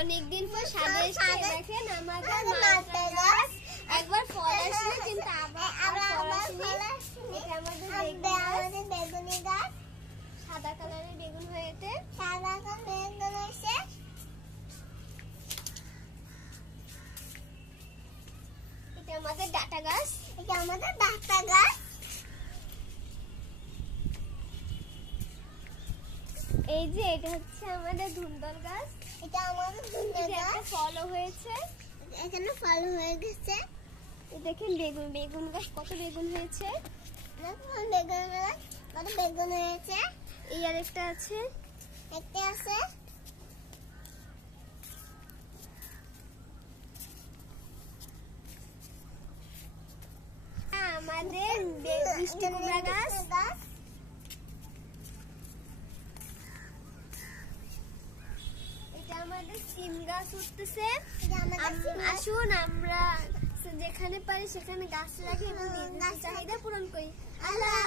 অনেকদিন পর ছাদে এসে দেখেন আমাদের মালটা গাছ একবার ফল আসলে কিন্তু আবার ফল আসেনি। এটা আমাদের বেগুনি গাছ, সাদা কালারের বেগুন হয়েছে, সাদা কালারের বেগুন হয়েছে। এটা আমাদের ডাটা গাছ, এটা আমাদের ডাটা গাছ। এই যে এটা হচ্ছে আমাদের ধুন্দল গাছ, এটা আমাদের ধুন্দল গাছ। ফলও হয়েছে, এখানে ফল হয়ে গেছে। দেখেন বেগুন গাছ কত বেগুন হয়েছে, দেখুন বেগুন গাছ কত বেগুন হয়েছে। এই আরেকটা আছে, একটা আছে। আমাদের মিষ্টি কুমড়া গাছ, এটা আমাদের সিম গাছ উঠতেছে। আসুন আমরা যেখানে পারি সেখানে গাছ লাগিয়ে এবং চাহিদা পূরণ করি। আল্লাহ।